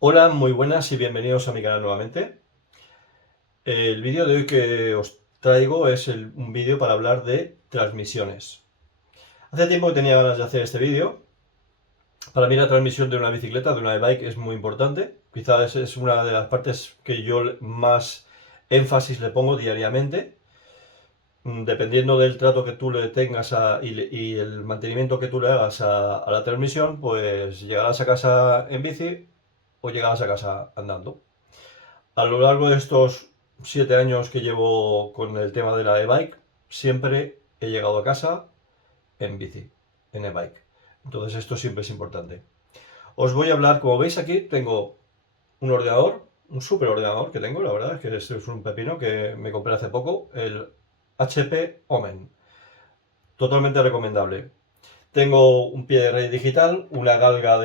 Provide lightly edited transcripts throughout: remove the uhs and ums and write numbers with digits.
Hola, muy buenas y bienvenidos a mi canal nuevamente. El vídeo de hoy que os traigo es un vídeo para hablar de transmisiones. Hace tiempo que tenía ganas de hacer este vídeo. Para mí la transmisión de una bicicleta, de una e-bike, es muy importante. Quizás es una de las partes que yo más énfasis le pongo diariamente. Dependiendo del trato que tú le tengas y el mantenimiento que tú le hagas a la transmisión, pues llegarás a casa en bici o llegarás a casa andando. A lo largo de estos 7 años que llevo con el tema de la e-bike, siempre he llegado a casa en bici, en e-bike. Entonces esto siempre es importante. Os voy a hablar, como veis aquí, tengo un ordenador, un super ordenador que tengo, la verdad es que este es un pepino que me compré hace poco, el HP Omen. Totalmente recomendable. Tengo un pie de rey digital, una galga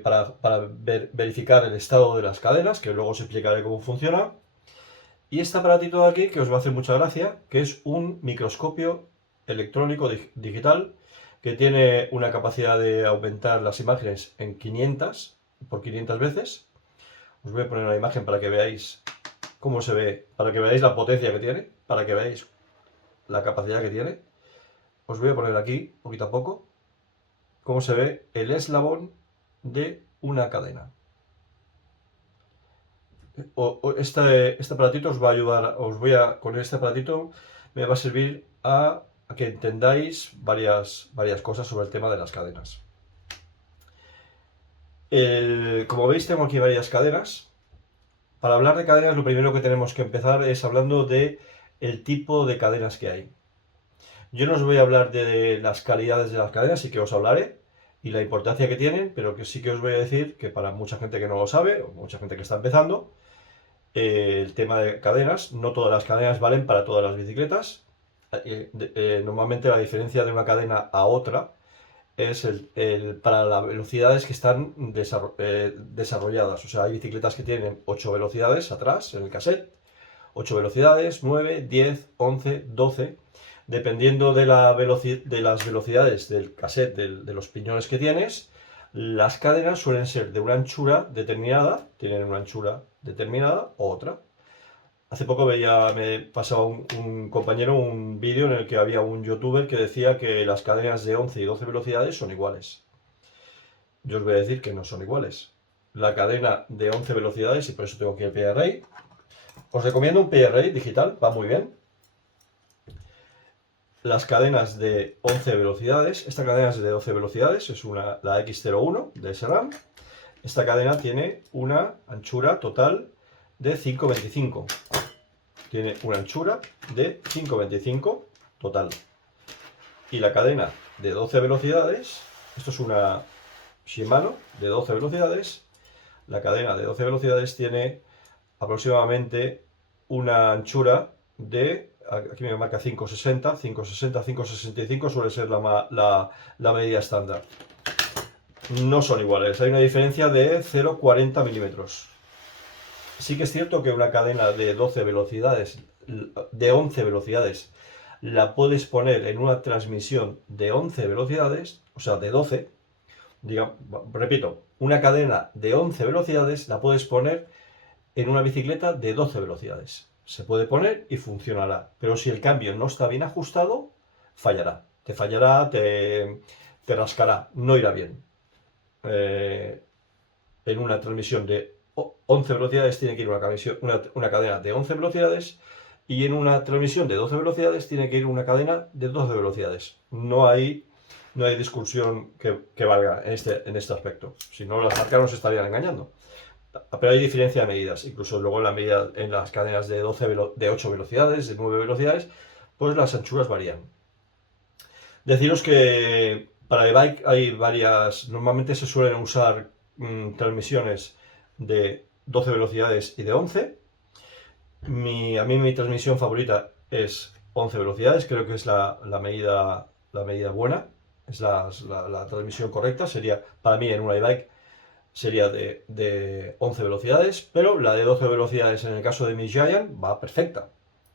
para verificar el estado de las cadenas, que luego os explicaré cómo funciona. Y este aparatito de aquí, que os va a hacer mucha gracia, que es un microscopio electrónico digital que tiene una capacidad de aumentar las imágenes en 500 por 500 veces. Os voy a poner una imagen para que veáis cómo se ve, para que veáis la potencia que tiene, para que veáis la capacidad que tiene. Os voy a poner aquí, poquito a poco, cómo se ve el eslabón de una cadena. Este aparatito os va a ayudar, con este aparatito me va a servir a que entendáis varias cosas sobre el tema de las cadenas. Como veis tengo aquí varias cadenas. Para hablar de cadenas lo primero que tenemos que empezar es hablando de el tipo de cadenas que hay. Yo no os voy a hablar de las calidades de las cadenas, sí que os hablaré y la importancia que tienen, pero que sí que os voy a decir que para mucha gente que no lo sabe o mucha gente que está empezando, el tema de cadenas, no todas las cadenas valen para todas las bicicletas. Normalmente la diferencia de una cadena a otra es para las velocidades que están desarrolladas. O sea, hay bicicletas que tienen 8 velocidades atrás en el cassette, 8 velocidades, 9, 10, 11, 12, dependiendo de las velocidades del cassette, de los piñones que tienes. Las cadenas suelen ser de una anchura determinada, tienen una anchura determinada o otra. Hace poco me pasaba un compañero un vídeo en el que había un youtuber que decía que las cadenas de 11 y 12 velocidades son iguales. Yo os voy a decir que no son iguales. La cadena de 11 velocidades, y por eso tengo aquí el PRI, os recomiendo un PRI digital, va muy bien. Las cadenas de 11 velocidades, esta cadena es de 12 velocidades, es la X01 de SRAM. Esta cadena tiene una anchura total de 5,25. Tiene una anchura de 5,25 total. Y la cadena de 12 velocidades, esto es una Shimano de 12 velocidades, la cadena de 12 velocidades tiene aproximadamente una anchura de, aquí me marca 5,60, 5,60, 5,65 suele ser la medida estándar. No son iguales, hay una diferencia de 0,40 milímetros. Sí que es cierto que una cadena de 12 velocidades, de 11 velocidades, la puedes poner en una transmisión de 11 velocidades, o sea, de 12, digamos, repito, una cadena de 11 velocidades la puedes poner en una bicicleta de 12 velocidades. Se puede poner y funcionará, pero si el cambio no está bien ajustado, fallará. Te fallará, te rascará, no irá bien. En una transmisión de 11 velocidades tiene que ir una cadena de 11 velocidades y en una transmisión de 12 velocidades tiene que ir una cadena de 12 velocidades. No hay discusión que valga en este aspecto. Si no, las marcas nos estarían engañando. Pero hay diferencia de medidas. Incluso luego en las cadenas de 8 velocidades, de 9 velocidades, pues las anchuras varían. Deciros que para e-bike hay varias. Normalmente se suelen usar transmisiones de 12 velocidades y de 11. A mí mi transmisión favorita es 11 velocidades, creo que es la medida buena, es la transmisión correcta. Sería, para mí en una e-bike, sería de 11 velocidades, pero la de 12 velocidades en el caso de mi Giant va perfecta.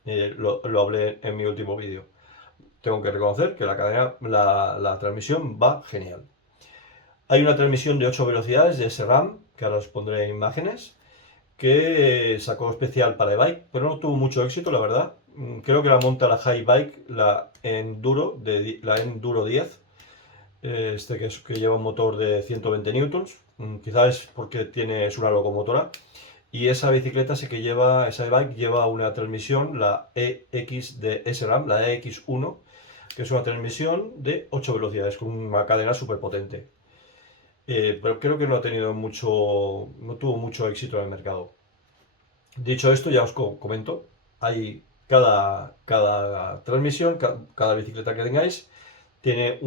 Lo hablé en mi último vídeo. Tengo que reconocer que la transmisión va genial. Hay una transmisión de 8 velocidades de SRAM que ahora os pondré imágenes, que sacó especial para e-bike, pero no tuvo mucho éxito, la verdad. Creo que la monta la High Bike, la Enduro 10, que lleva un motor de 120 newtons. Quizás es porque es una locomotora. Y esa bicicleta sí que esa e-bike lleva una transmisión, la EX de SRAM, la EX1, que es una transmisión de 8 velocidades con una cadena súper potente. Pero creo que no tuvo mucho éxito en el mercado. Dicho esto, ya os comento, hay cada transmisión, cada bicicleta que tengáis, tiene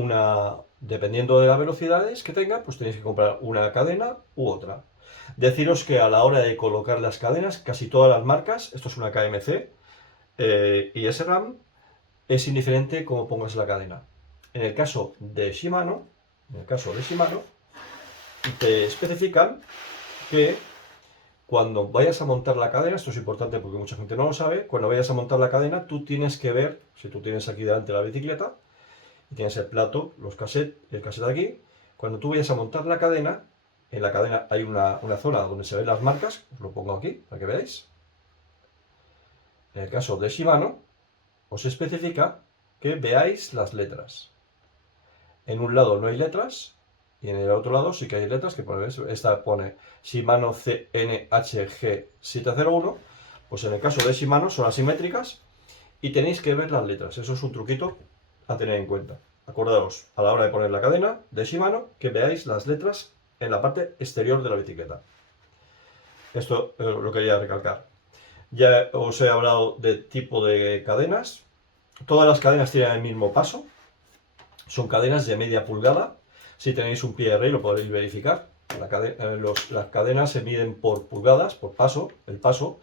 dependiendo de las velocidades que tenga, pues tenéis que comprar una cadena u otra. Deciros que a la hora de colocar las cadenas, casi todas las marcas, esto es una KMC y SRAM, es indiferente cómo pongas la cadena. En el caso de Shimano, te especifican que cuando vayas a montar la cadena, esto es importante porque mucha gente no lo sabe, cuando vayas a montar la cadena, tú tienes que ver, si tú tienes aquí delante la bicicleta, y tienes el plato, el cassette aquí, cuando tú vayas a montar la cadena, en la cadena hay una zona donde se ven las marcas, os lo pongo aquí para que veáis. En el caso de Shimano, os especifica que veáis las letras. En un lado no hay letras, y en el otro lado sí que hay letras que esta pone Shimano CNHG701, pues en el caso de Shimano son asimétricas y tenéis que ver las letras. Eso es un truquito a tener en cuenta. Acordaos, a la hora de poner la cadena de Shimano, que veáis las letras en la parte exterior de la bicicleta. Esto lo quería recalcar. Ya os he hablado de tipo de cadenas. Todas las cadenas tienen el mismo paso. Son cadenas de media pulgada. Si tenéis un PRI lo podréis verificar. Las cadenas se miden por pulgadas, por paso. El paso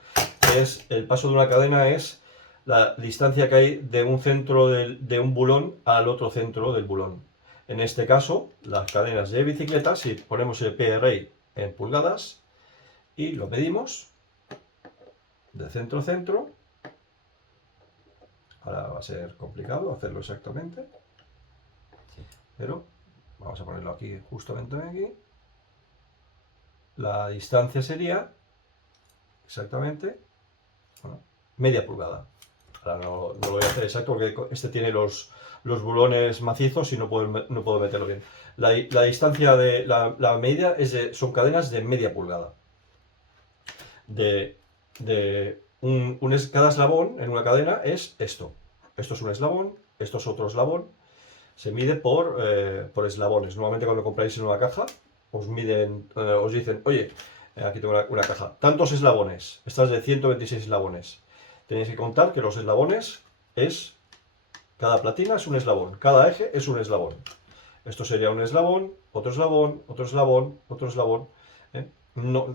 de una cadena es la distancia que hay de un centro de un bulón al otro centro del bulón. En este caso, las cadenas de bicicleta, si ponemos el PRI en pulgadas y lo medimos de centro a centro, ahora va a ser complicado hacerlo exactamente, pero vamos a ponerlo aquí, justamente aquí. La distancia sería exactamente, bueno, media pulgada. Ahora no lo voy a hacer exacto porque este tiene los bulones macizos y no puedo meterlo bien. La distancia de la medida son cadenas de media pulgada. Cada eslabón en una cadena es esto. Esto es un eslabón, esto es otro eslabón. Se mide por eslabones. Normalmente cuando compráis en una caja os dicen, oye, aquí tengo una caja, tantos eslabones, esta es de 126 eslabones. Tenéis que contar que los eslabones cada platina es un eslabón, cada eje es un eslabón. Esto sería un eslabón, otro eslabón, otro eslabón, otro eslabón. No,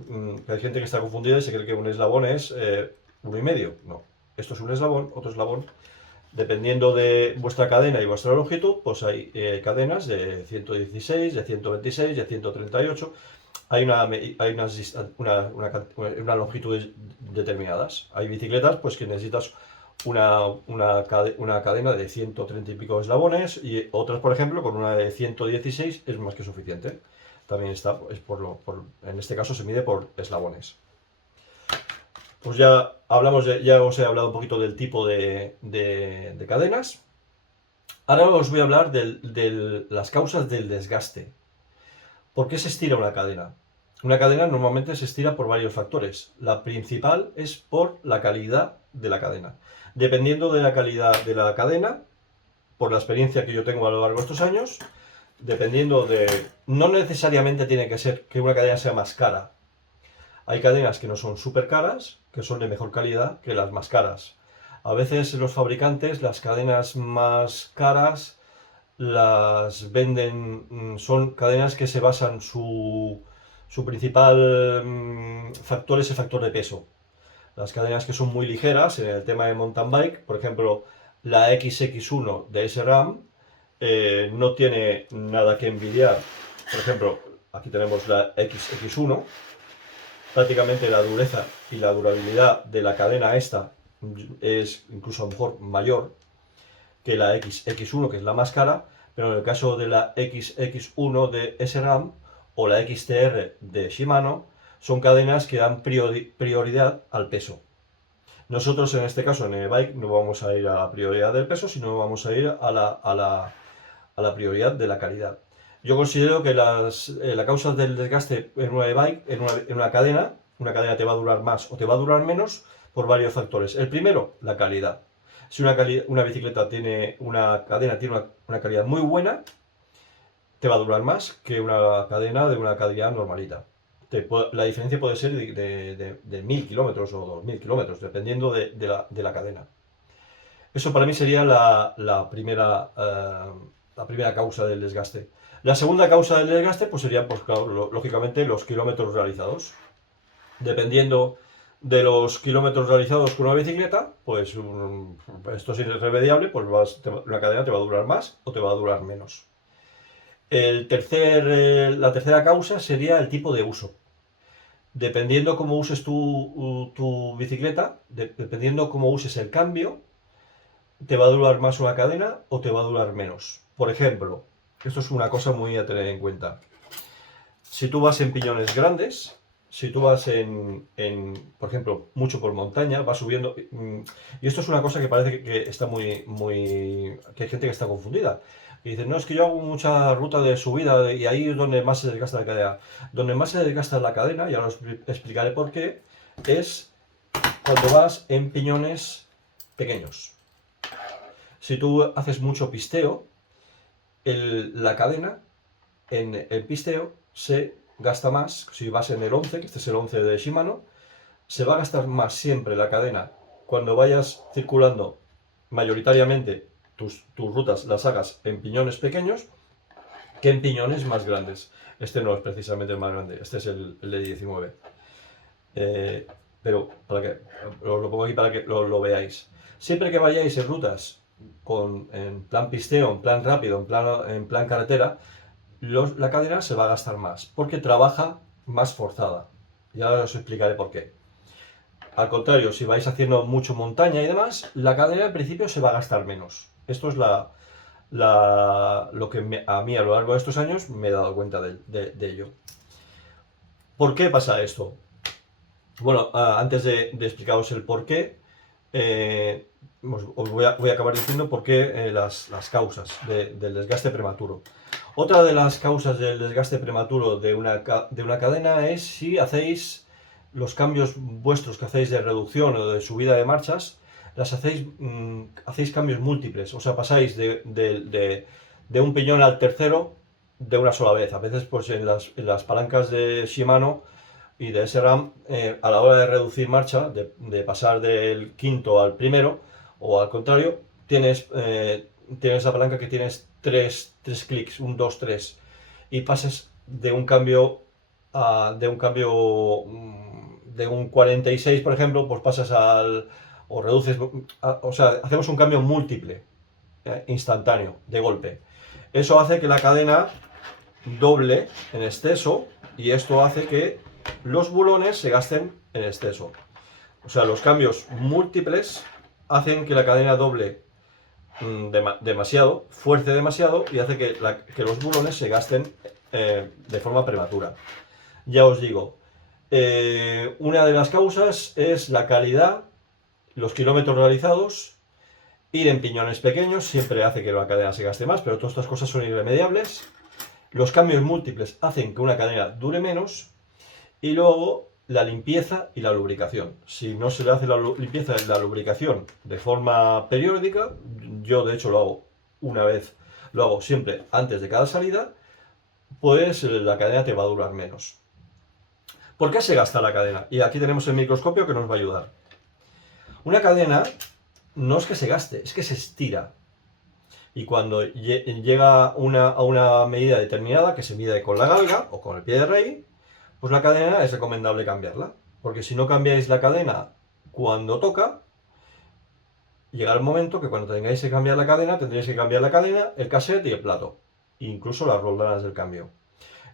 hay gente que está confundida y se cree que un eslabón es 1,5. No, esto es un eslabón, otro eslabón. Dependiendo de vuestra cadena y vuestra longitud, pues hay cadenas de 116, de 126, de 138. Hay unas longitudes determinadas. Hay bicicletas pues que necesitas una cadena de 130 y pico eslabones y otras, por ejemplo, con una de 116 es más que suficiente. También está, en este caso se mide por eslabones. Pues ya os he hablado un poquito del tipo de cadenas. Ahora os voy a hablar de las causas del desgaste. ¿Por qué se estira una cadena? Una cadena normalmente se estira por varios factores. La principal es por la calidad de la cadena. Dependiendo de la calidad de la cadena, por la experiencia que yo tengo a lo largo de estos años, no necesariamente tiene que ser que una cadena sea más cara. Hay cadenas que no son súper caras, que son de mejor calidad que las más caras. A veces los fabricantes, las cadenas más caras, las venden, son cadenas que se basan, su principal factor es el factor de peso. Las cadenas que son muy ligeras, en el tema de mountain bike, por ejemplo, la XX1 de SRAM, no tiene nada que envidiar. Por ejemplo, aquí tenemos la XX1. Prácticamente la dureza y la durabilidad de la cadena esta es incluso a lo mejor mayor que la XX1, que es la más cara, pero en el caso de la XX1 de SRAM o la XTR de Shimano son cadenas que dan prioridad al peso. Nosotros en este caso en el bike no vamos a ir a la prioridad del peso, sino vamos a ir a la prioridad de la calidad. Yo considero que la causa del desgaste en una bike, en una cadena te va a durar más o te va a durar menos por varios factores. El primero, la calidad. Si una bicicleta tiene una calidad muy buena, te va a durar más que una cadena de una calidad normalita. La diferencia puede ser de 1000 kilómetros o 2000 kilómetros, dependiendo de la cadena. Eso para mí sería la primera causa del desgaste. La segunda causa del desgaste pues sería, pues, claro, lógicamente, los kilómetros realizados. Dependiendo de los kilómetros realizados con una bicicleta, pues esto es irremediable, pues una cadena te va a durar más o te va a durar menos. La tercera causa sería el tipo de uso. Dependiendo cómo uses tu bicicleta, dependiendo cómo uses el cambio, te va a durar más una cadena o te va a durar menos. Por ejemplo, esto es una cosa muy a tener en cuenta. Si tú vas en piñones grandes, si tú vas por ejemplo, mucho por montaña, vas subiendo, y esto es una cosa que parece que está que hay gente que está confundida. Y dice, no, es que yo hago mucha ruta de subida y ahí es donde más se desgasta la cadena. Donde más se desgasta la cadena, y ahora os explicaré por qué, es cuando vas en piñones pequeños. Si tú haces mucho pisteo, la cadena en el pisteo se gasta más. Si vas en el 11, que este es el 11 de Shimano, se va a gastar más siempre la cadena cuando vayas circulando mayoritariamente tus rutas las hagas en piñones pequeños que en piñones más grandes. Este no es precisamente el más grande, este es el de 19. Pero os lo pongo aquí para que lo veáis. Siempre que vayáis en rutas en plan pisteo, en plan rápido, en plan carretera, la cadena se va a gastar más, porque trabaja más forzada. Ya os explicaré por qué. Al contrario, si vais haciendo mucho montaña y demás, la cadena al principio se va a gastar menos. Esto es lo que a mí a lo largo de estos años me he dado cuenta de ello. ¿Por qué pasa esto? Bueno, antes de explicaros el por qué, os voy a acabar diciendo por qué las causas del desgaste prematuro. Otra de las causas del desgaste prematuro de una cadena es si hacéis los cambios vuestros que hacéis de reducción o de subida de marchas, hacéis cambios múltiples, o sea, pasáis de un piñón al tercero de una sola vez. A veces, pues en las palancas de Shimano y de SRAM, a la hora de reducir marcha, de pasar del quinto al primero, o al contrario, tienes la palanca que tienes tres clics, 1, 2, 3, y pases de un cambio de un 46, por ejemplo, pues pasas o reduces, o sea, hacemos un cambio múltiple, instantáneo, de golpe. Eso hace que la cadena doble en exceso, y esto hace que los bulones se gasten en exceso. O sea, los cambios múltiples hacen que la cadena doble demasiado, fuerce demasiado, y hace que los bulones se gasten de forma prematura. Ya os digo, una de las causas es la calidad, los kilómetros realizados. Ir en piñones pequeños siempre hace que la cadena se gaste más, pero todas estas cosas son irremediables. Los cambios múltiples hacen que una cadena dure menos. Y luego la limpieza y la lubricación. Si no se le hace la limpieza y la lubricación de forma periódica, yo de hecho lo hago una vez, lo hago siempre antes de cada salida, pues la cadena te va a durar menos. ¿Por qué se gasta la cadena? Y aquí tenemos el microscopio que nos va a ayudar. Una cadena no es que se gaste, es que se estira. Y cuando llega a una medida determinada, que se mide con la galga o con el pie de rey, pues la cadena es recomendable cambiarla. Porque si no cambiáis la cadena cuando toca, llegará el momento que cuando tengáis que cambiar la cadena, tendréis que cambiar la cadena, el cassette y el plato. Incluso las roldanas del cambio.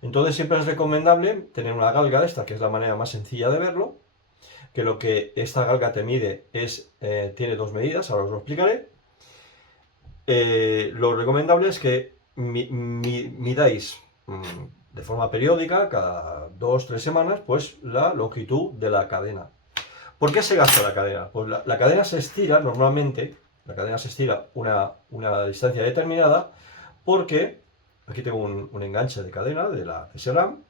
Entonces siempre es recomendable tener una galga de esta, que es la manera más sencilla de verlo, que lo que esta galga te mide tiene dos medidas, ahora os lo explicaré. Lo recomendable es que midáis de forma periódica, cada 2-3 semanas, pues la longitud de la cadena. ¿Por qué se gasta la cadena? Pues la cadena se estira normalmente, la cadena se estira una distancia determinada, porque aquí tengo un enganche de cadena de la CSRAM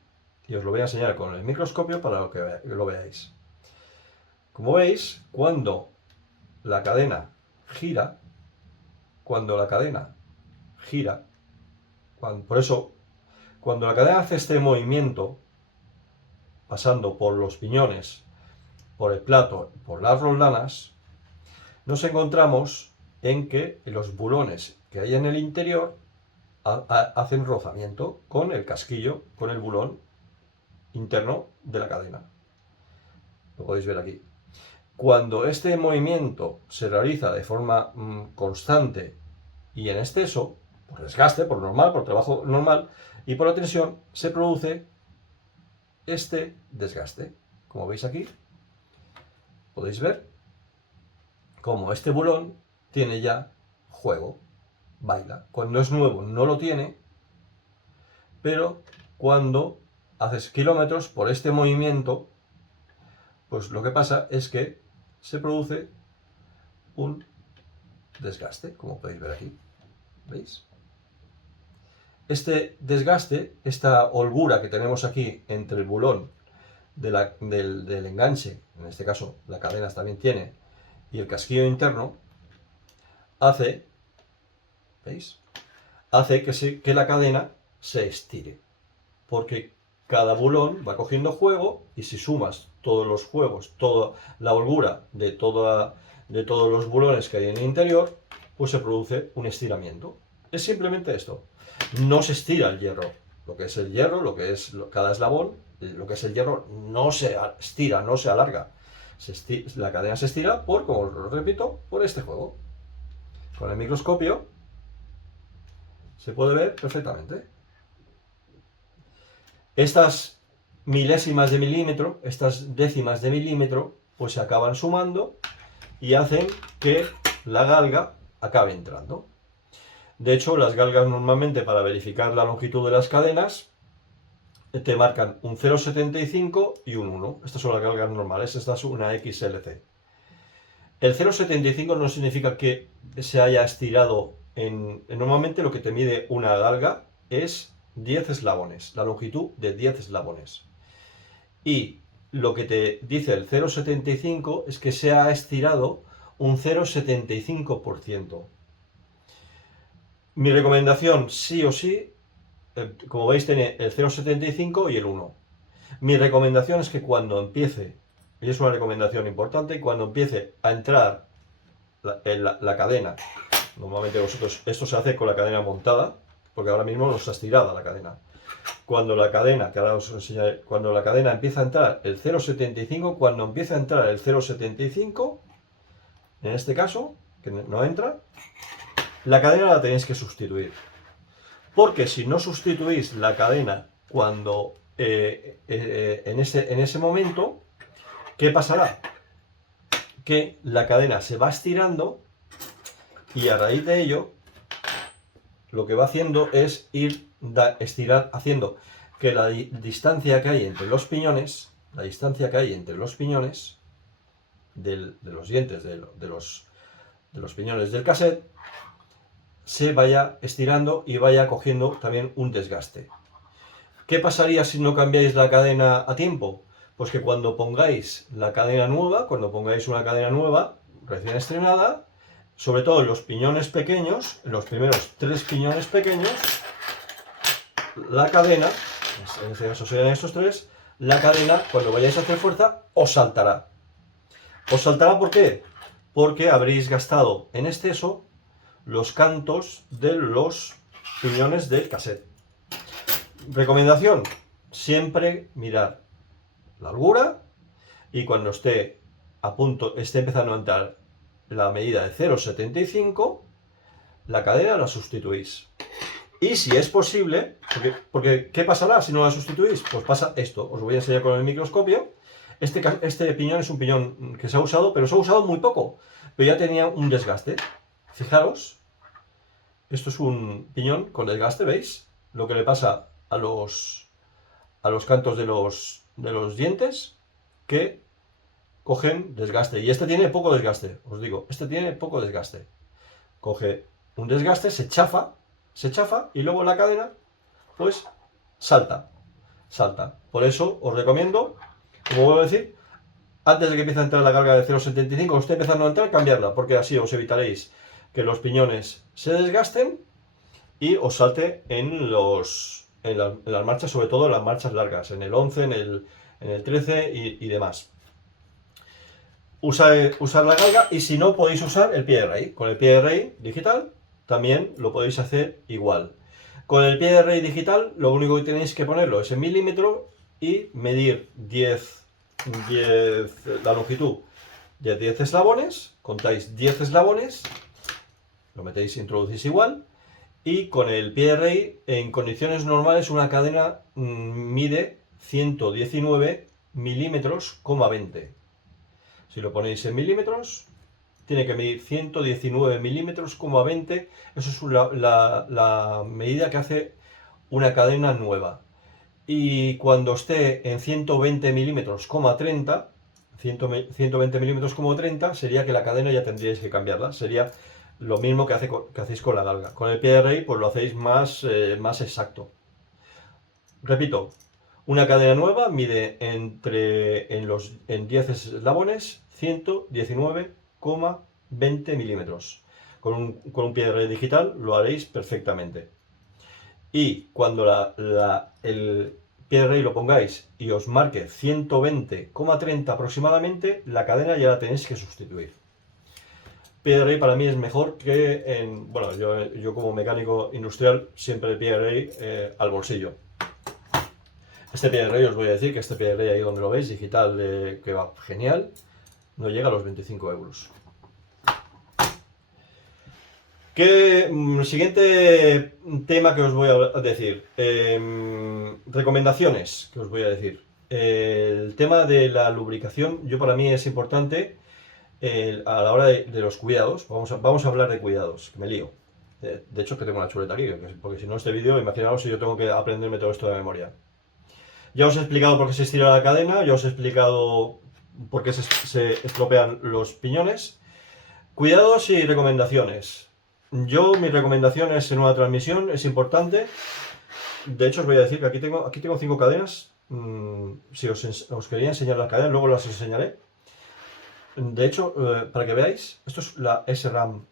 y os lo voy a enseñar con el microscopio para que lo veáis. Como veis, cuando la cadena gira, por eso, cuando la cadena hace este movimiento, pasando por los piñones, por el plato, por las roldanas, nos encontramos en que los bulones que hay en el interior hacen rozamiento con el casquillo, con el bulón interno de la cadena. Lo podéis ver aquí. Cuando este movimiento se realiza de forma constante y en exceso, por desgaste, por normal, por trabajo normal y por la tensión, se produce este desgaste. Como veis aquí, podéis ver cómo este bulón tiene ya juego, baila. Cuando es nuevo no lo tiene, pero cuando haces kilómetros por este movimiento, pues lo que pasa es que se produce un desgaste, como podéis ver aquí. ¿Veis? Este desgaste, esta holgura que tenemos aquí entre el bulón del enganche, en este caso la cadena también tiene, y el casquillo interno, hace, ¿veis? Hace que la cadena se estire, porque cada bulón va cogiendo juego y si sumas todos los juegos, toda la holgura de todos los bulones que hay en el interior, pues se produce un estiramiento. Es simplemente esto. No se estira el hierro. Lo que es el hierro, lo que es cada eslabón, lo que es el hierro no se estira, no se alarga. La cadena se estira por, como lo repito, por este juego. Con el microscopio se puede ver perfectamente. Estas milésimas de milímetro, estas décimas de milímetro, pues se acaban sumando y hacen que la galga acabe entrando. De hecho, las galgas normalmente para verificar la longitud de las cadenas te marcan un 0,75 y un 1. Estas son las galgas normales, esta es una XLC. El 0,75 no significa que se haya estirado normalmente lo que te mide una galga es 10 eslabones, la longitud de 10 eslabones. Y lo que te dice el 0,75 es que se ha estirado un 0,75%. Mi recomendación, sí o sí, como veis, tiene el 0,75 y el 1. Mi recomendación es que cuando empiece, y es una recomendación importante, cuando empiece a entrar la cadena, normalmente vosotros, esto se hace con la cadena montada, porque ahora mismo no está estirada la cadena. Cuando la cadena, que ahora os enseñaré, cuando la cadena empieza a entrar el 0,75, cuando empieza a entrar el 0,75, en este caso, que no entra, la cadena la tenéis que sustituir. Porque si no sustituís la cadena cuando en ese momento, ¿qué pasará? Que la cadena se va estirando y a raíz de ello lo que va haciendo es haciendo que la distancia que hay entre los piñones, de los dientes de los piñones del cassette, se vaya estirando y vaya cogiendo también un desgaste. ¿Qué pasaría si no cambiáis la cadena a tiempo? Pues que cuando pongáis la cadena nueva, cuando pongáis una cadena nueva, recién estrenada, sobre todo en los piñones pequeños, en los primeros 3 piñones pequeños, la cadena, en este caso serían estos 3, la cadena, cuando vayáis a hacer fuerza, os saltará. ¿Os saltará por qué? Porque habréis gastado en exceso los cantos de los piñones del cassette. Recomendación, siempre mirar la holgura y cuando esté empezando a entrar la medida de 0,75, la cadena la sustituís. Y si es posible, porque ¿qué pasará si no la sustituís? Pues pasa esto, os voy a enseñar con el microscopio. Este piñón es un piñón que se ha usado, pero se ha usado muy poco, pero ya tenía un desgaste. Fijaros, esto es un piñón con desgaste, ¿veis? Lo que le pasa a los a los cantos de los dientes que cogen desgaste. Y este tiene poco desgaste, os digo, este tiene poco desgaste. Coge un desgaste, se chafa y luego la cadena, pues, salta. Por eso os recomiendo, como vuelvo a decir, antes de que empiece a entrar la carga de 0,75, usted empezando a entrar, cambiarla, porque así os evitaréis que los piñones se desgasten y os salte en las marchas, sobre todo en las marchas largas, en el 11, en el 13 y demás. Usar la galga, y si no, podéis usar el pie de rey. Con el pie de rey digital también lo podéis hacer igual. Con el pie de rey digital lo único que tenéis que ponerlo es en milímetro y medir 10 la longitud de 10 eslabones, contáis 10 eslabones, lo metéis, introducís igual, y con el pie de rey en condiciones normales una cadena mide 119 milímetros, 20. Si lo ponéis en milímetros, tiene que medir 119 milímetros, 20. Eso es la medida que hace una cadena nueva. Y cuando esté en 120 milímetros, 30, 120 milímetros, 30, sería que la cadena ya tendríais que cambiarla. Sería lo mismo que hacéis con la galga. Con el pie de rey, pues lo hacéis más exacto. Repito, una cadena nueva mide en 10 eslabones 119,20 milímetros. Con un pie de rey digital lo haréis perfectamente. Y cuando el pie de rey lo pongáis y os marque 120,30 aproximadamente, la cadena ya la tenéis que sustituir. Pie de rey para mí es mejor que bueno, yo como mecánico industrial siempre el pie de rey al bolsillo. Este pie de rey, os voy a decir que este pie de rey ahí donde lo veis, digital, que va genial, no llega a los 25 euros. Siguiente tema que os voy a decir. Recomendaciones que os voy a decir. El tema de la lubricación, para mí es importante a la hora de los cuidados. Vamos a hablar de cuidados, que me lío. De hecho, que tengo una chuleta aquí, porque si no este vídeo, imaginaos si yo tengo que aprenderme todo esto de memoria. Ya os he explicado por qué se estira la cadena, ya os he explicado por qué se estropean los piñones. Cuidados y recomendaciones. Mi recomendación es en una transmisión, es importante. De hecho, os voy a decir que aquí tengo 5 cadenas. Si os quería enseñar las cadenas, luego las enseñaré. De hecho, para que veáis, esto es la SRAM.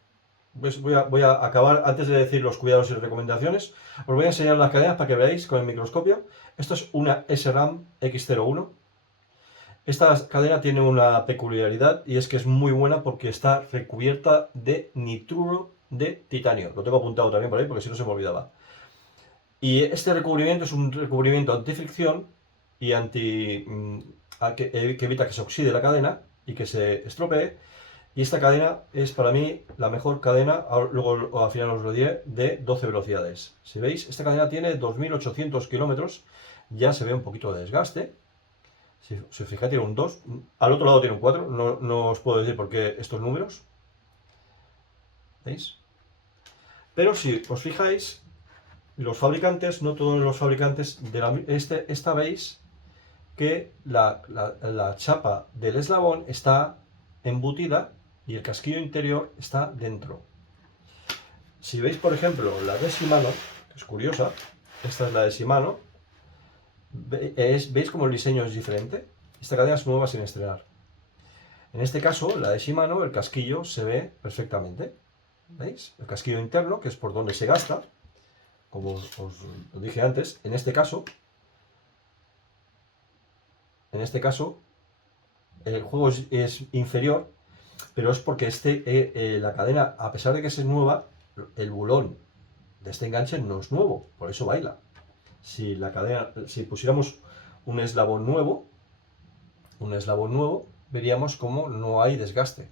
Voy a acabar, antes de decir los cuidados y recomendaciones, os voy a enseñar las cadenas para que veáis con el microscopio. Esto es una SRAM X01. Esta cadena tiene una peculiaridad y es que es muy buena porque está recubierta de nitruro de titanio. Lo tengo apuntado también por ahí porque si no se me olvidaba. Y este recubrimiento es un recubrimiento antifricción y que evita que se oxide la cadena y que se estropee. Y esta cadena es para mí la mejor cadena, luego al final os lo diré, de 12 velocidades. Si veis, esta cadena tiene 2800 kilómetros, ya se ve un poquito de desgaste. Si os fijáis, tiene un 2, al otro lado tiene un 4, no os puedo decir por qué estos números. ¿Veis? Pero si os fijáis, los fabricantes, no todos los fabricantes, esta veis que la chapa del eslabón está embutida y el casquillo interior está dentro. Si veis, por ejemplo, la de Shimano, que es curiosa, esta es la de Shimano, ¿veis cómo el diseño es diferente? Esta cadena es nueva sin estrenar. En este caso, la de Shimano, el casquillo se ve perfectamente. ¿Veis? El casquillo interno, que es por donde se gasta, como os lo dije antes, en este caso, el juego es inferior, pero es porque la cadena, a pesar de que es nueva, el bulón de este enganche no es nuevo, por eso baila. Si pusiéramos un eslabón nuevo, veríamos como no hay desgaste,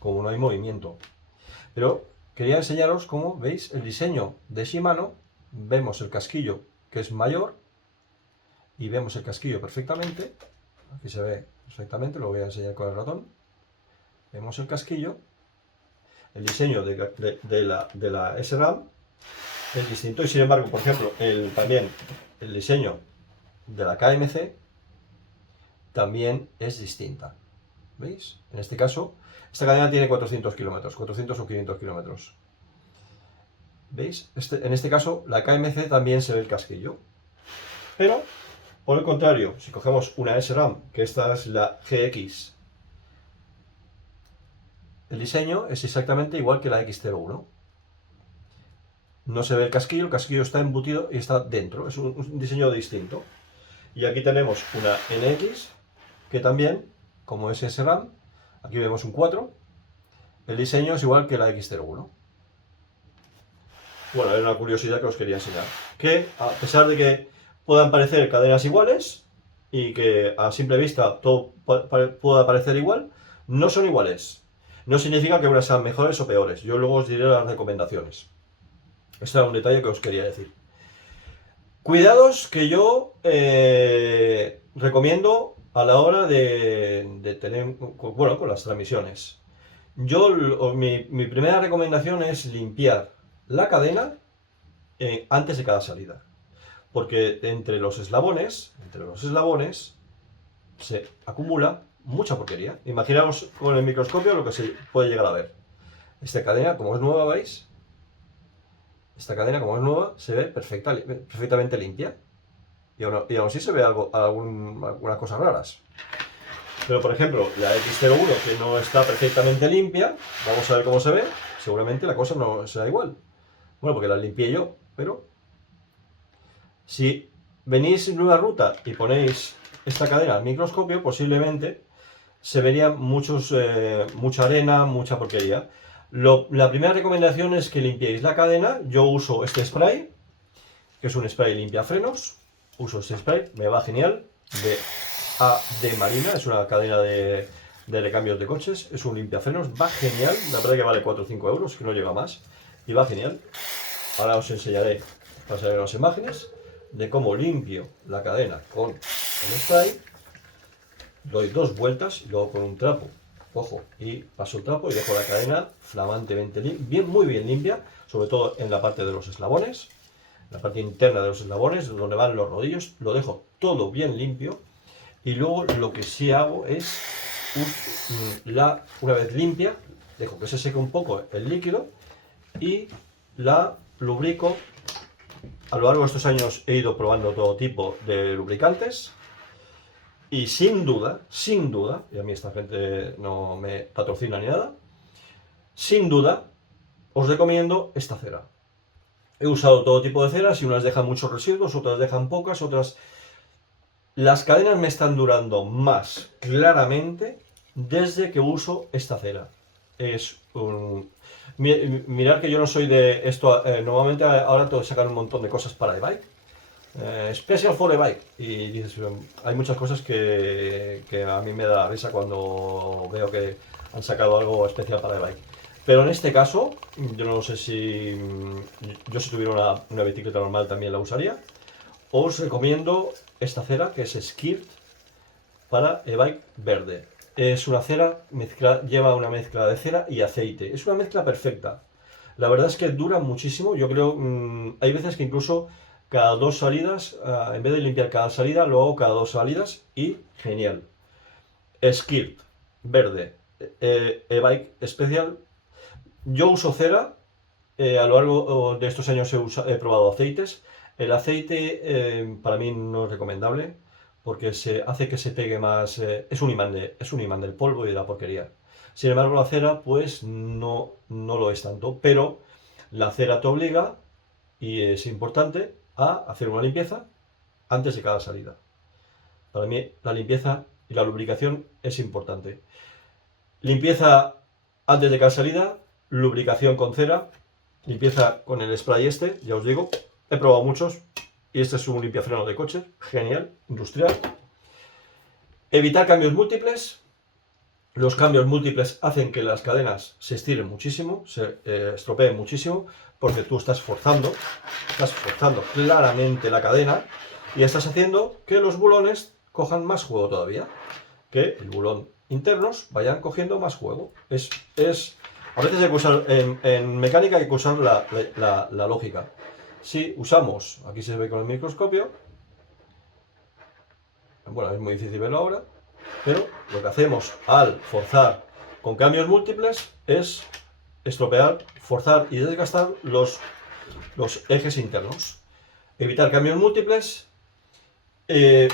como no hay movimiento. Pero quería enseñaros cómo, veis, el diseño de Shimano, vemos el casquillo que es mayor y vemos el casquillo perfectamente. Aquí se ve perfectamente, lo voy a enseñar con el ratón. Vemos el casquillo. El diseño de la SRAM es distinto y sin embargo, por ejemplo, también el diseño de la KMC también es distinta. ¿Veis? En este caso, esta cadena tiene 400 kilómetros, 400 o 500 kilómetros. ¿Veis? En este caso, la KMC también se ve el casquillo. Pero, por el contrario, si cogemos una SRAM, que esta es la GX, el diseño es exactamente igual que la X01. No se ve el casquillo está embutido y está dentro, es un diseño distinto. Y aquí tenemos una NX, que también, como es SRAM, aquí vemos un 4, el diseño es igual que la X01. Bueno, era una curiosidad que os quería enseñar. Que a pesar de que puedan parecer cadenas iguales y que a simple vista todo pueda parecer igual, no son iguales. No significa que unas sean mejores o peores. Yo luego os diré las recomendaciones. Este era un detalle que os quería decir. Cuidados que yo recomiendo a la hora de tener, bueno, con las transmisiones. Mi primera recomendación es limpiar la cadena antes de cada salida. Porque entre los eslabones se acumula mucha porquería. Imaginaos con el microscopio lo que se puede llegar a ver. Esta cadena, como es nueva, ¿veis? Esta cadena, como es nueva, se ve perfectamente limpia. Y aún así se ve algunas cosas raras. Pero, por ejemplo, la X01, que no está perfectamente limpia, vamos a ver cómo se ve. Seguramente la cosa no será igual. Bueno, porque la limpié yo, pero si venís en una ruta y ponéis esta cadena al microscopio, posiblemente se vería mucha arena, mucha porquería. La primera recomendación es que limpiéis la cadena. Yo uso este spray, que es un spray limpia frenos. Uso este spray, me va genial, de AD Marina, es una cadena de recambios de coches, es un limpia frenos, va genial, la verdad que vale 4 o 5 euros, que no llega más, y va genial. Ahora os enseñaré, pasaré unas imágenes de cómo limpio la cadena con el spray. Doy 2 vueltas y luego con un trapo cojo y paso el trapo y dejo la cadena flamantemente muy bien limpia, sobre todo en la parte de los eslabones, la parte interna de los eslabones, donde van los rodillos, lo dejo todo bien limpio. Y luego lo que sí hago es, una vez limpia, dejo que se seque un poco el líquido y la lubrico. A lo largo de estos años he ido probando todo tipo de lubricantes. Y sin duda, y a mí esta gente no me patrocina ni nada, sin duda os recomiendo esta cera. He usado todo tipo de ceras y unas dejan muchos residuos, otras dejan pocas, otras... Las cadenas me están durando claramente desde que uso esta cera. Mirad que yo no soy de esto, normalmente ahora te sacan un montón de cosas para e-bike. Special for e-bike. Y dices, hay muchas cosas que a mí me da risa cuando veo que han sacado algo especial para e-bike. Pero en este caso, yo no sé si yo si tuviera una bicicleta normal también la usaría. Os recomiendo esta cera que es Skirt para e-bike verde. Es una cera, lleva una mezcla de cera y aceite. Es una mezcla perfecta. La verdad es que dura muchísimo. Yo creo, hay veces que incluso cada 2 salidas, en vez de limpiar cada salida, lo hago cada 2 salidas y genial. Skirt verde, e-bike especial. Yo uso cera, a lo largo de estos años he probado aceites. El aceite para mí no es recomendable porque se hace que se pegue más, es un imán del polvo y de la porquería. Sin embargo, la cera pues no lo es tanto, pero la cera te obliga, y es importante, a hacer una limpieza antes de cada salida. Para mí la limpieza y la lubricación es importante. Limpieza antes de cada salida, lubricación con cera, limpieza con el spray este, ya os digo, he probado muchos y este es un limpiafreno de coche, genial, industrial. Evitar cambios múltiples. Los cambios múltiples hacen que las cadenas se estiren muchísimo, se estropeen muchísimo, porque tú estás forzando claramente la cadena y estás haciendo que los bulones cojan más juego todavía, que el bulón internos vayan cogiendo más juego. A veces hay que usar, en mecánica hay que usar la lógica. Si usamos, aquí se ve con el microscopio, Bueno, es muy difícil verlo ahora, pero lo que hacemos al forzar con cambios múltiples es estropear, forzar y desgastar los ejes internos. Evitar cambios múltiples,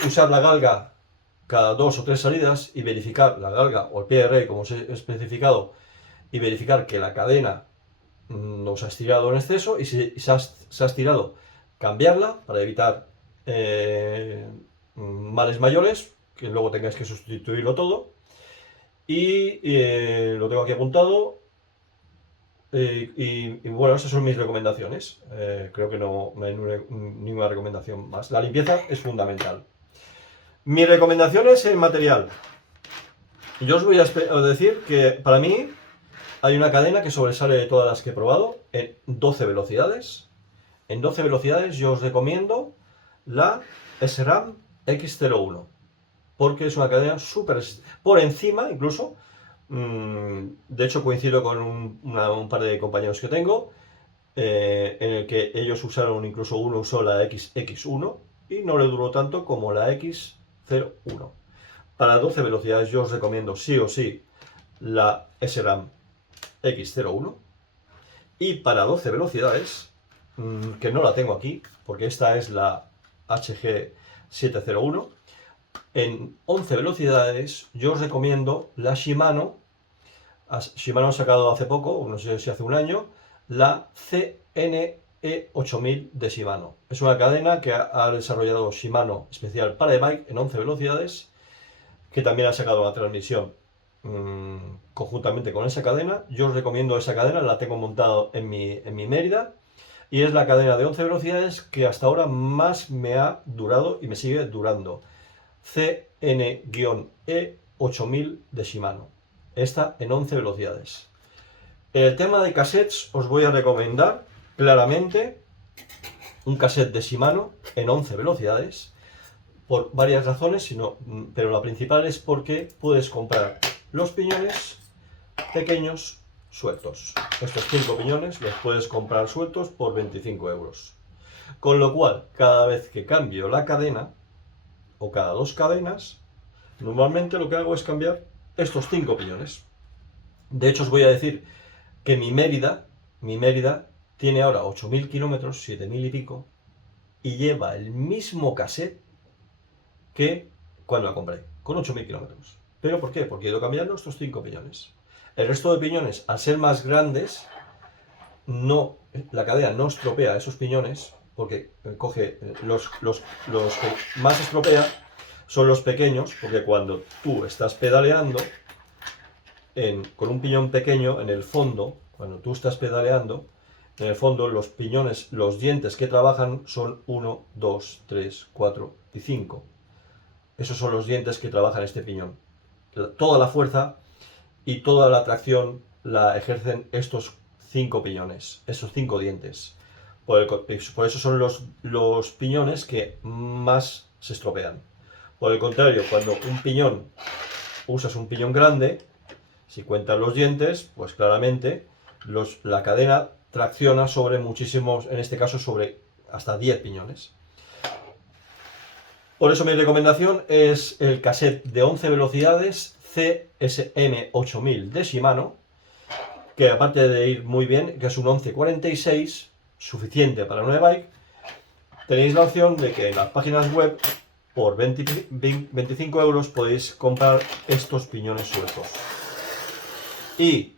usar la galga cada 2 o 3 salidas y verificar la galga o el PRI, como os he especificado, y verificar que la cadena no se ha estirado en exceso, y si se ha estirado, cambiarla para evitar males mayores, que luego tengáis que sustituirlo todo. Y lo tengo aquí apuntado. Y bueno, esas son mis recomendaciones. Creo que no hay ninguna recomendación más. La limpieza es fundamental. Mis recomendaciones en material. Yo os voy a decir que para mí hay una cadena que sobresale de todas las que he probado en 12 velocidades. En 12 velocidades yo os recomiendo la SRAM X01, porque es una cadena súper por encima, incluso. De hecho, coincido con un par de compañeros que tengo, en el que ellos usaron, incluso uno usó la XX1 y no le duró tanto como la X01. Para 12 velocidades yo os recomiendo sí o sí la SRAM X01. Y para 12 velocidades, que no la tengo aquí, porque esta es la HG701, en 11 velocidades yo os recomiendo la Shimano. Shimano ha sacado hace poco, no sé si hace un año, la CNE8000 de Shimano. Es una cadena que ha desarrollado Shimano especial para e-bike en 11 velocidades, que también ha sacado la transmisión conjuntamente con esa cadena. Yo os recomiendo esa cadena, la tengo montado en mi Mérida, y es la cadena de 11 velocidades que hasta ahora más me ha durado y me sigue durando. CN-E8000 de Shimano. Esta en 11 velocidades. En el tema de cassettes os voy a recomendar claramente un cassette de Shimano en 11 velocidades, por varias razones, pero la principal es porque puedes comprar los piñones pequeños sueltos. Estos 5 piñones los puedes comprar sueltos por 25 euros. Con lo cual, cada vez que cambio la cadena, o cada 2 cadenas, normalmente lo que hago es cambiar estos 5 piñones. De hecho, os voy a decir que mi Mérida tiene ahora 8.000 kilómetros, 7.000 y pico, y lleva el mismo cassette que cuando la compré, con 8.000 kilómetros. ¿Pero por qué? Porque he ido cambiando estos 5 piñones. El resto de piñones, al ser más grandes, la cadena no estropea esos piñones, porque coge los que más estropea son los pequeños, porque cuando tú estás pedaleando con un piñón pequeño en el fondo, cuando tú estás pedaleando, en el fondo los piñones, los dientes que trabajan son 1, 2, 3, 4 y 5. Esos son los dientes que trabajan este piñón. Toda la fuerza y toda la tracción la ejercen estos 5 piñones, esos 5 dientes. Por eso son los piñones que más se estropean. Por el contrario, cuando usas un piñón grande, si cuentas los dientes, pues claramente la cadena tracciona sobre muchísimos, en este caso sobre hasta 10 piñones. Por eso mi recomendación es el cassette de 11 velocidades CSM8000 de Shimano, que aparte de ir muy bien, que es un 1146, suficiente para una e-bike, tenéis la opción de que en las páginas web por 25 euros podéis comprar estos piñones sueltos. Y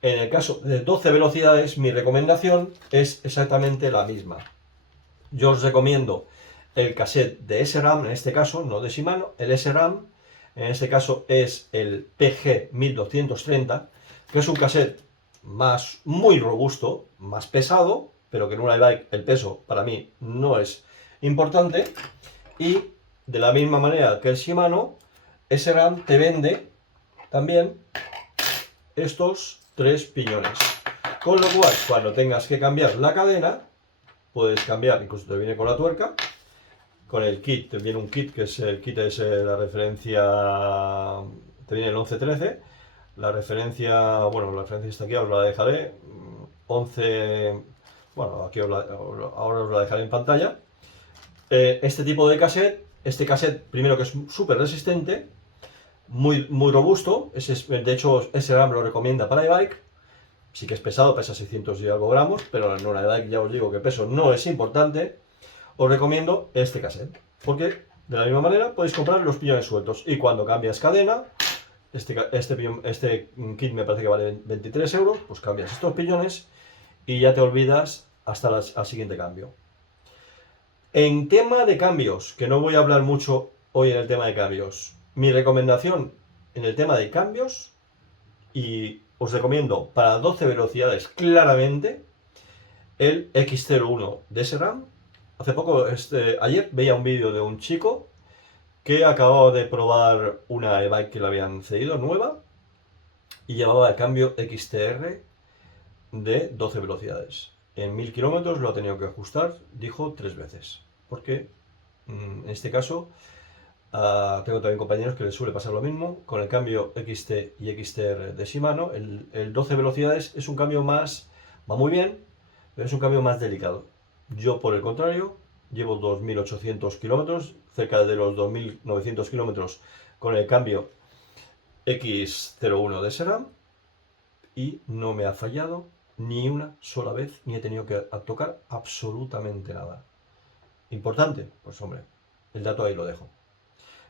en el caso de 12 velocidades, mi recomendación es exactamente la misma. Yo os recomiendo el cassette de SRAM, en este caso, no de Shimano, el SRAM, en este caso es el PG1230, que es un cassette muy robusto, más pesado, pero que en una e-bike el peso para mí no es importante. Y de la misma manera que el Shimano, SRAM te vende también estos 3 piñones. Con lo cual, cuando tengas que cambiar la cadena, puedes cambiar, incluso te viene con la tuerca, con el kit, te viene un kit que es la referencia, te viene el 1113, la referencia está aquí, os la dejaré, 11, bueno, aquí ahora os la dejaré en pantalla. Este tipo de cassette este cassette, primero que es súper resistente, muy robusto, de hecho ese RAM lo recomienda para e-bike, sí que es pesado, pesa 600 y algo gramos, pero en una e-bike ya os digo que peso no es importante. Os recomiendo este cassette, porque de la misma manera podéis comprar los piñones sueltos y cuando cambias cadena, este kit me parece que vale 23 euros, pues cambias estos piñones y ya te olvidas hasta al siguiente cambio. En tema de cambios, que no voy a hablar mucho hoy en el tema de cambios, mi recomendación en el tema de cambios, y os recomiendo para 12 velocidades claramente, el X01 de SRAM. Hace poco, ayer veía un vídeo de un chico que acababa de probar una e-bike que le habían cedido nueva y llevaba el cambio XTR de 12 velocidades. En 1000 kilómetros lo ha tenido que ajustar, dijo 3 veces. Porque en este caso tengo también compañeros que les suele pasar lo mismo. Con el cambio XT y XTR de Shimano, el 12 velocidades es un cambio más, va muy bien, pero es un cambio más delicado. Yo, por el contrario, llevo 2800 kilómetros, cerca de los 2900 kilómetros con el cambio X01 de SRAM y no me ha fallado ni una sola vez, ni he tenido que tocar absolutamente nada. ¿Importante? Pues hombre, el dato ahí lo dejo.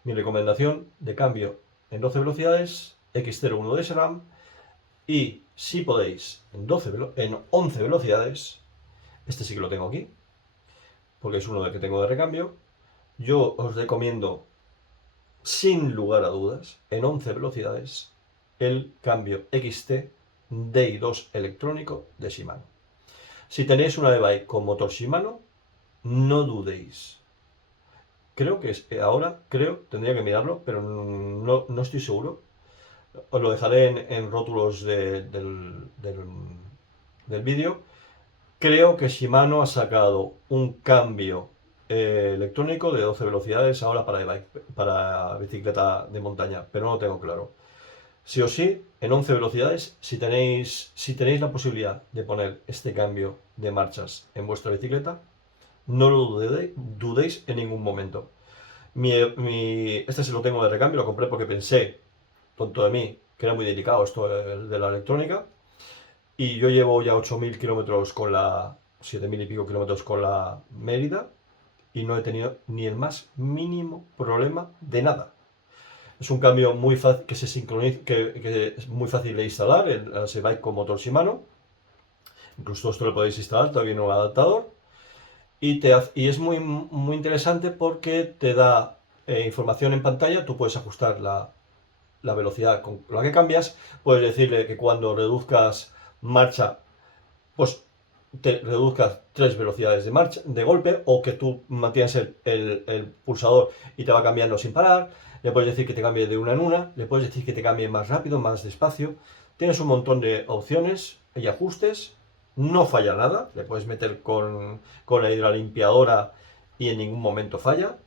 Mi recomendación de cambio en 12 velocidades, X01 de SRAM, y si podéis en 11 velocidades, este sí que lo tengo aquí, porque es uno del que tengo de recambio, yo os recomiendo sin lugar a dudas, en 11 velocidades, el cambio XT Di2 electrónico de Shimano. Si tenéis una e-bike con motor Shimano, no dudéis. Creo que tendría que mirarlo, pero no estoy seguro. Os lo dejaré en rótulos del vídeo. Creo que Shimano ha sacado un cambio electrónico de 12 velocidades ahora para e-bike, para bicicleta de montaña, pero no lo tengo claro. Sí o sí, en 11 velocidades, si tenéis la posibilidad de poner este cambio de marchas en vuestra bicicleta, no lo dudéis en ningún momento. Este se lo tengo de recambio, lo compré porque pensé, tonto de mí, que era muy delicado esto de la electrónica. Y yo llevo ya 8000 kilómetros con la 7000 y pico kilómetros con la Mérida y no he tenido ni el más mínimo problema de nada. Es un cambio muy fácil que se sincroniza, que es muy fácil de instalar, el e-bike con motor Shimano. Incluso esto lo podéis instalar, todavía no un adaptador. Y es muy interesante porque te da información en pantalla, tú puedes ajustar la velocidad con la que cambias, puedes decirle que cuando reduzcas marcha, pues te reduzcas 3 velocidades de marcha, de golpe, o que tú mantienes el pulsador y te va cambiando sin parar. Le puedes decir que te cambie de una en una, le puedes decir que te cambie más rápido, más despacio. Tienes un montón de opciones y ajustes. No falla nada, le puedes meter con la hidralimpiadora y en ningún momento falla.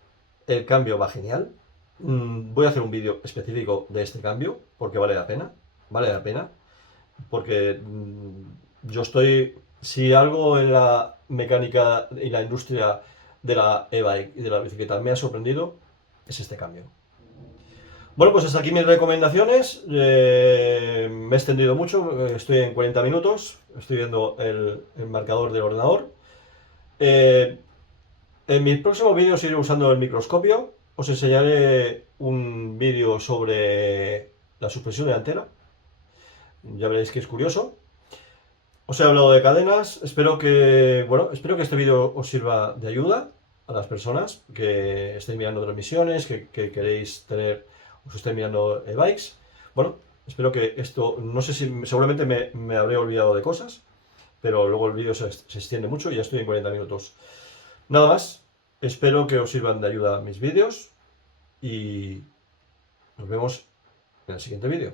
El cambio va genial. Voy a hacer un vídeo específico de este cambio porque vale la pena, porque yo estoy, si algo en la mecánica y la industria de la e-bike y de la bicicleta me ha sorprendido, es este cambio. Bueno, pues hasta aquí mis recomendaciones. Me he extendido mucho, estoy en 40 minutos, estoy viendo el marcador del ordenador. En mis próximos vídeos iré usando el microscopio. Os enseñaré un vídeo sobre la suspensión delantera. Ya veréis que es curioso. Os he hablado de cadenas. Espero que este vídeo os sirva de ayuda a las personas que estéis mirando transmisiones, que queréis tener, os estéis mirando e-bikes. Bueno, espero que esto, no sé si, seguramente me habré olvidado de cosas, pero luego el vídeo se extiende mucho y ya estoy en 40 minutos. Nada más, espero que os sirvan de ayuda mis vídeos y nos vemos en el siguiente vídeo.